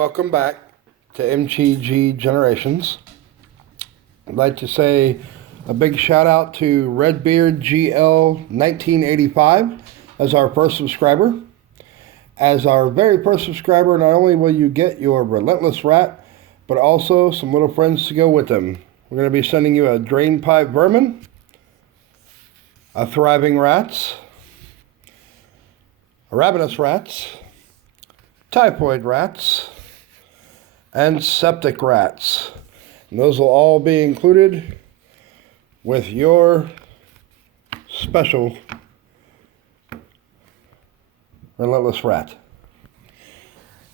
Welcome back to MTG Generations. I'd like to say a big shout out to Redbeard GL 1985 as our first subscriber. As our very first subscriber, not only will you get your Relentless Rat, but also some little friends to go with them. We're going to be sending you a Drainpipe Vermin, a Thriving Rats, a Ravenous Rats, Typhoid Rats, and Septic Rats. And those will all be included with your special Relentless Rat.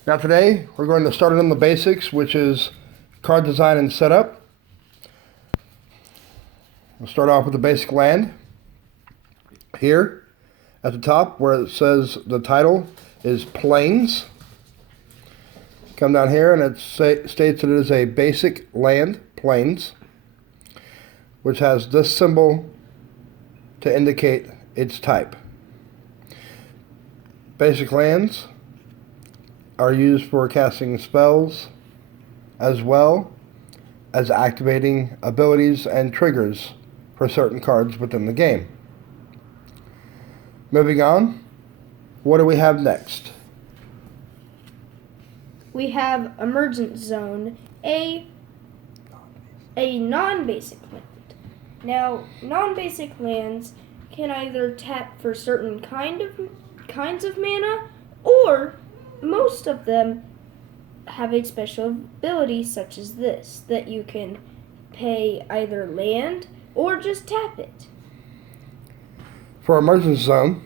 Now today, we're going to start on the basics, which is card design and setup. We'll start off with the basic land. Here, at the top, where it says the title is Plains. Come down here and it states that it is a basic land, Plains, which has this symbol to indicate its type. Basic lands are used for casting spells as well as activating abilities and triggers for certain cards within the game. Moving on, what do we have next? We have Emergent Zone, a non-basic land. Now, non-basic lands can either tap for certain kinds of mana, or most of them have a special ability such as this, that you can pay either land or just tap it. For Emergent Zone,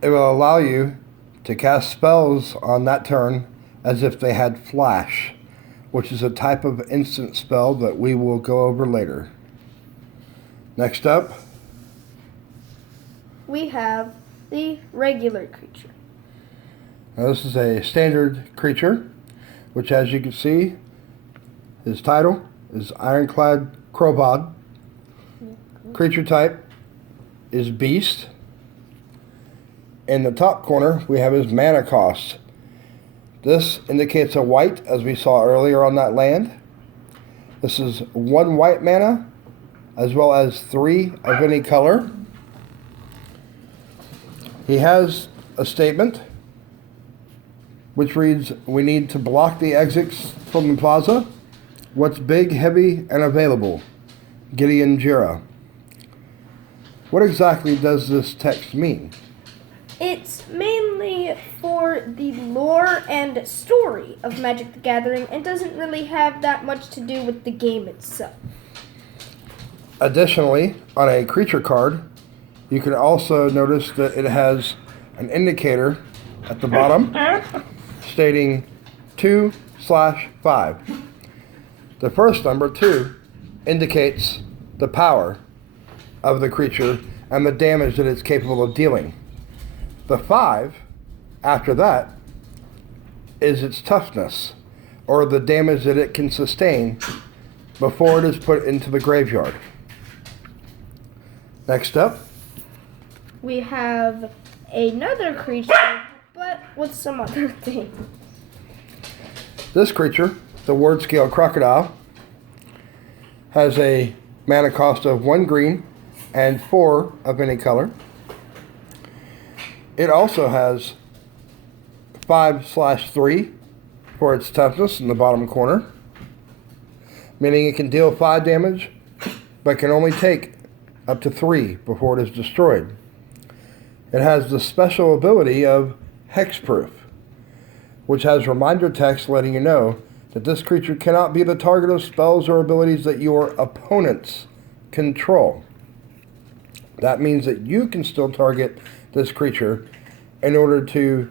it will allow you to cast spells on that turn as if they had flash, which is a type of instant spell that we will go over later. Next up, we have the regular creature. Now this is a standard creature, which as you can see, his title is Ironclad Crowbod. Creature type is Beast. In the top corner, we have his mana cost. This indicates a white, as we saw earlier on that land. This is 1 white mana, as well as 3 of any color. He has a statement, which reads, "We need to block the exits from the plaza. What's big, heavy, and available? Gideon Jira." What exactly does this text mean? It's mainly for the lore and story of Magic the Gathering and doesn't really have that much to do with the game itself. Additionally, on a creature card, you can also notice that it has an indicator at the bottom stating 2/5. The first number, 2, indicates the power of the creature and the damage that it's capable of dealing. The 5, after that, is its toughness, or the damage that it can sustain before it is put into the graveyard. Next up, we have another creature, but with some other thing. This creature, the Word Scale Crocodile, has a mana cost of 1 green and 4 of any color. It also has 5/3 for its toughness in the bottom corner, meaning it can deal 5 damage, but can only take up to 3 before it is destroyed. It has the special ability of Hexproof, which has reminder text letting you know that this creature cannot be the target of spells or abilities that your opponents control. That means that you can still target this creature in order to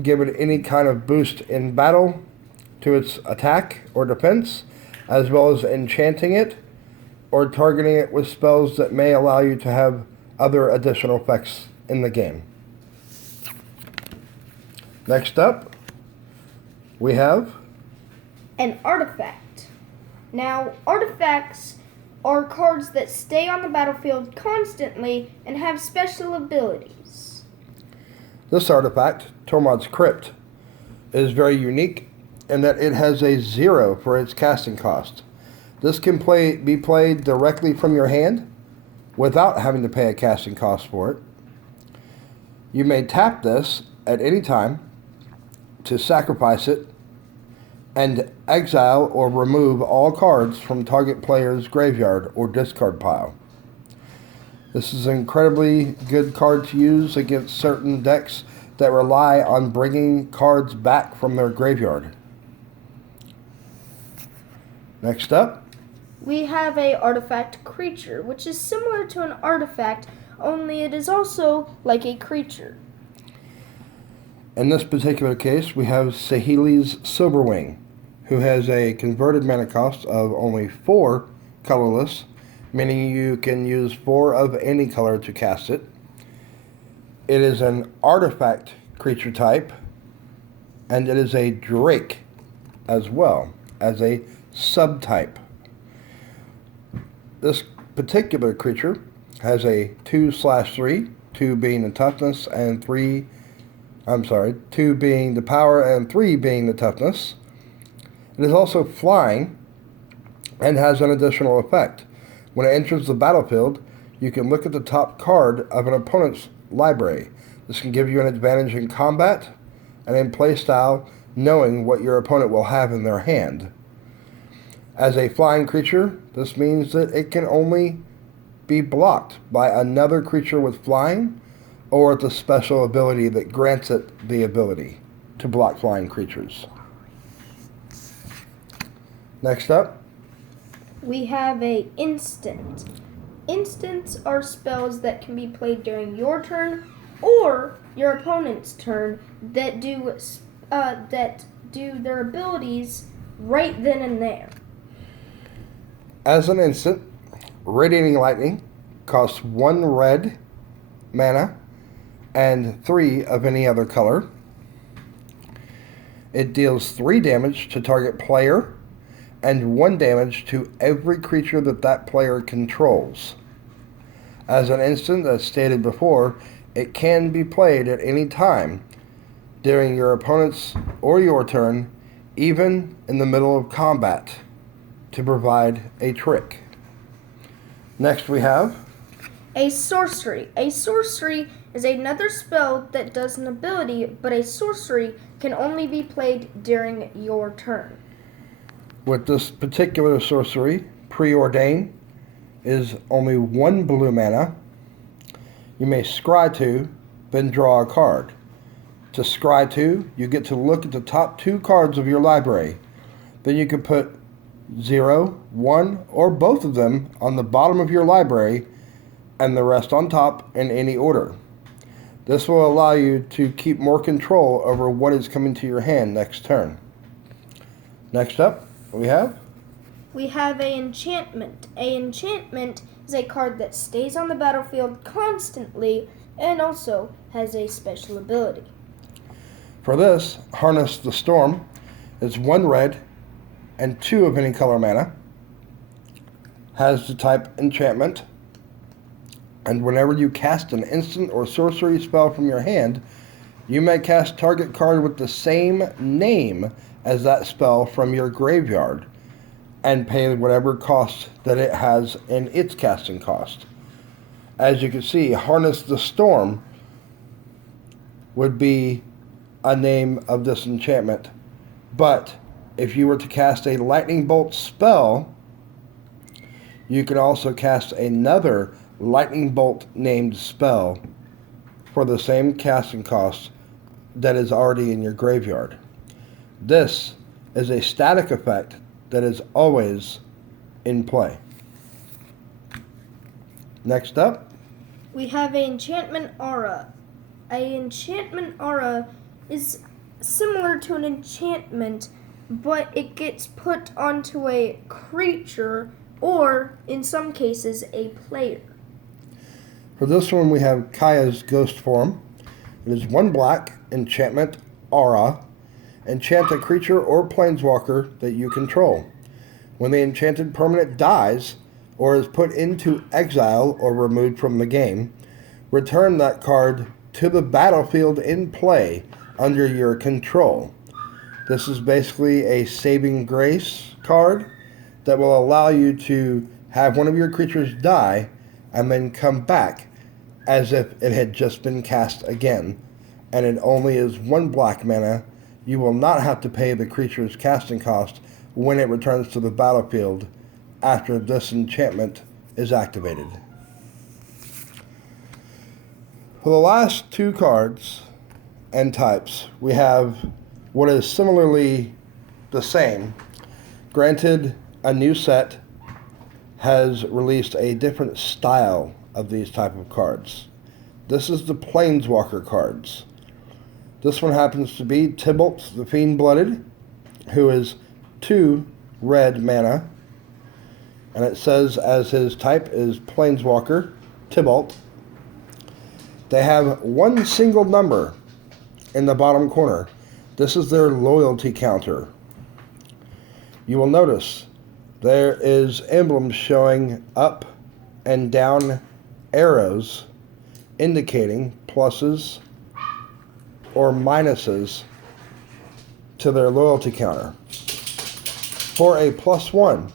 give it any kind of boost in battle to its attack or defense, as well as enchanting it or targeting it with spells that may allow you to have other additional effects in the game. Next up, we have an artifact. Now, artifacts are cards that stay on the battlefield constantly and have special abilities. This artifact, Tormod's Crypt, is very unique in that it has a 0 for its casting cost. This can be played directly from your hand without having to pay a casting cost for it. You may tap this at any time to sacrifice it and exile or remove all cards from target player's graveyard or discard pile. This is an incredibly good card to use against certain decks that rely on bringing cards back from their graveyard. Next up, we have a artifact creature, which is similar to an artifact, only it is also like a creature. In this particular case, we have Saheeli's Silverwing, who has a converted mana cost of only 4 colorless, meaning you can use 4 of any color to cast it. It is an artifact creature type, and it is a Drake as well as a subtype. This particular creature has a 2/3, 2 being the toughness and 2 being the power and 3 being the toughness. It is also flying and has an additional effect. When it enters the battlefield, you can look at the top card of an opponent's library. This can give you an advantage in combat and in playstyle, knowing what your opponent will have in their hand. As a flying creature, this means that it can only be blocked by another creature with flying or with a special ability that grants it the ability to block flying creatures. Next up, we have a instant. Instants are spells that can be played during your turn or your opponent's turn that do their abilities right then and there. As an instant, Radiating Lightning costs 1 red mana and 3 of any other color. It deals 3 damage to target player and 1 damage to every creature that player controls. As an instant, as stated before, it can be played at any time during your opponent's or your turn, even in the middle of combat, to provide a trick. Next we have a sorcery. A sorcery is another spell that does an ability, but a sorcery can only be played during your turn. With this particular sorcery, Preordain is only 1 blue mana. You may scry 2, then draw a card. To scry 2, you get to look at the top 2 cards of your library. Then you can put 0, 1, or both of them on the bottom of your library and the rest on top in any order. This will allow you to keep more control over what is coming to your hand next turn. Next up, we have a enchantment. A enchantment is a card that stays on the battlefield constantly and also has a special ability. For this, Harness the Storm is 1 red and 2 of any color mana, has the type enchantment, and whenever you cast an instant or sorcery spell from your hand, you may cast target card with the same name as that spell from your graveyard and pay whatever cost that it has in its casting cost. As you can see, Harness the Storm would be a name of this enchantment, but if you were to cast a lightning bolt spell, you can also cast another lightning bolt named spell for the same casting cost that is already in your graveyard. This is a static effect that is always in play. Next up, we have an enchantment aura. An enchantment aura is similar to an enchantment, but it gets put onto a creature or, in some cases, a player. For this one, we have Kaya's Ghost Form. It is 1 black, enchantment, aura. Enchant a creature or planeswalker that you control. When the enchanted permanent dies or is put into exile or removed from the game, return that card to the battlefield in play under your control. This is basically a saving grace card that will allow you to have one of your creatures die and then come back as if it had just been cast again, and it only is 1 black mana. You will not have to pay the creature's casting cost when it returns to the battlefield after this enchantment is activated. For the last 2 cards and types, we have what is similarly the same. Granted, a new set has released a different style of these type of cards. This is the Planeswalker cards. This one happens to be Tibalt the Fiend-Blooded, who is 2 red mana, and it says as his type is Planeswalker, Tibalt. They have 1 single number in the bottom corner. This is their loyalty counter. You will notice there is emblems showing up and down arrows indicating pluses or minuses to their loyalty counter. For a +1,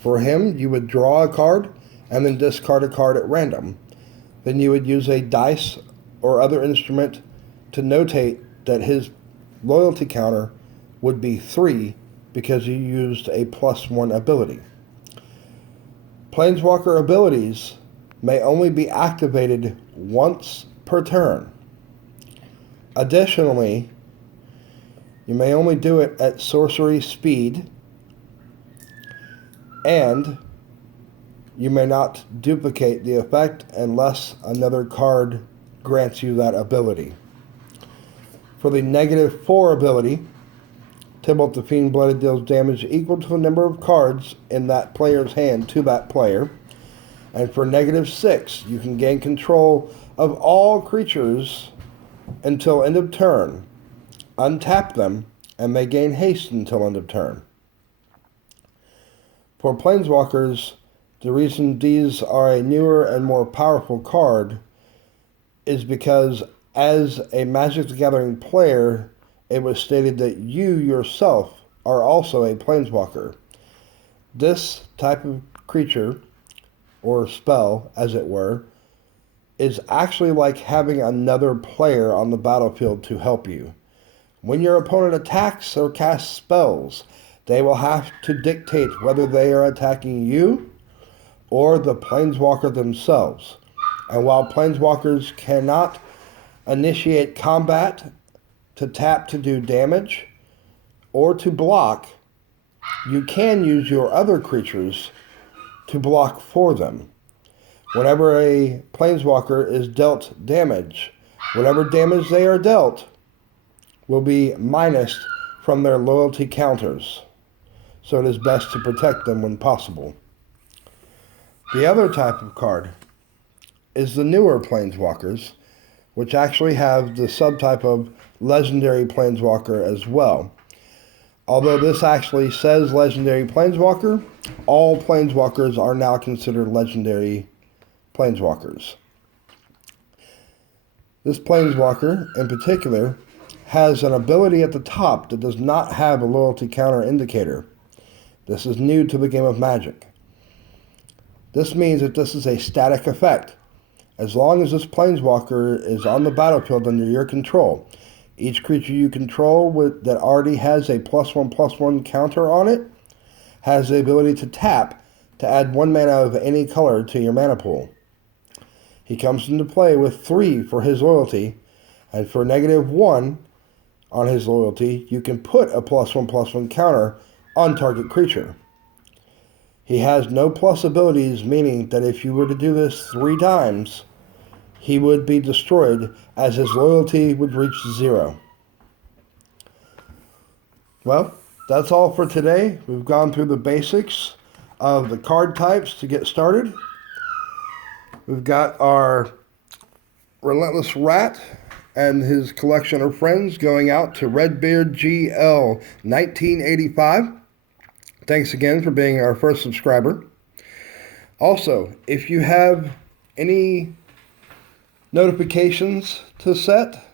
for him, you would draw a card and then discard a card at random. Then you would use a dice or other instrument to notate that his loyalty counter would be 3 because you used a +1 ability. Planeswalker abilities may only be activated once per turn. Additionally, you may only do it at sorcery speed, and you may not duplicate the effect unless another card grants you that ability. For the -4 ability, Tibalt the Fiend-Blooded deals damage equal to the number of cards in that player's hand to that player. And for -6, you can gain control of all creatures until end of turn, untap them, and may gain haste until end of turn. For Planeswalkers, the reason these are a newer and more powerful card is because as a Magic the Gathering player, it was stated that you yourself are also a Planeswalker. This type of creature, or spell, as it were, is actually like having another player on the battlefield to help you. When your opponent attacks or casts spells, they will have to dictate whether they are attacking you or the Planeswalker themselves. And while Planeswalkers cannot initiate combat to tap to do damage or to block, you can use your other creatures to block for them. Whenever a Planeswalker is dealt damage, whatever damage they are dealt will be minused from their loyalty counters, so it is best to protect them when possible. The other type of card is the newer Planeswalkers, which actually have the subtype of Legendary Planeswalker as well. Although this actually says Legendary Planeswalker, all Planeswalkers are now considered Legendary Planeswalkers. This Planeswalker, in particular, has an ability at the top that does not have a loyalty counter indicator. This is new to the game of Magic. This means that this is a static effect. As long as this Planeswalker is on the battlefield under your control, each creature you control that already has a +1/+1 counter on it has the ability to tap to add 1 mana of any color to your mana pool. He comes into play with 3 for his loyalty, and for -1 on his loyalty, you can put a +1/+1 counter on target creature. He has no plus abilities, meaning that if you were to do this 3 times, he would be destroyed as his loyalty would reach 0. Well, that's all for today. We've gone through the basics of the card types to get started. We've got our Relentless Rat and his collection of friends going out to Redbeard GL 1985. Thanks again for being our first subscriber. Also, if you have any notifications to set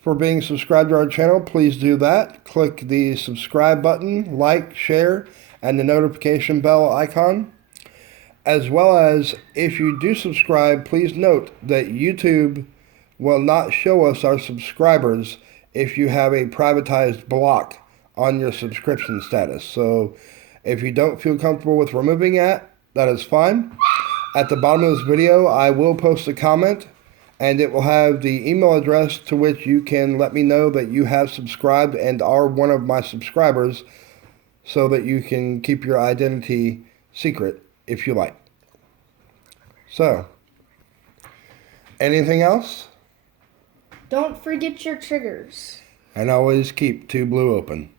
for being subscribed to our channel. Please do that. Click the subscribe button, like, share, and the notification bell icon. As well as, if you do subscribe, please note that YouTube will not show us our subscribers if you have a privatized block on your subscription status. So if you don't feel comfortable with removing that is fine. At the bottom of this video, I will post a comment, and it will have the email address to which you can let me know that you have subscribed and are one of my subscribers, so that you can keep your identity secret if you like. So, anything else? Don't forget your triggers. And always keep 2Blue open.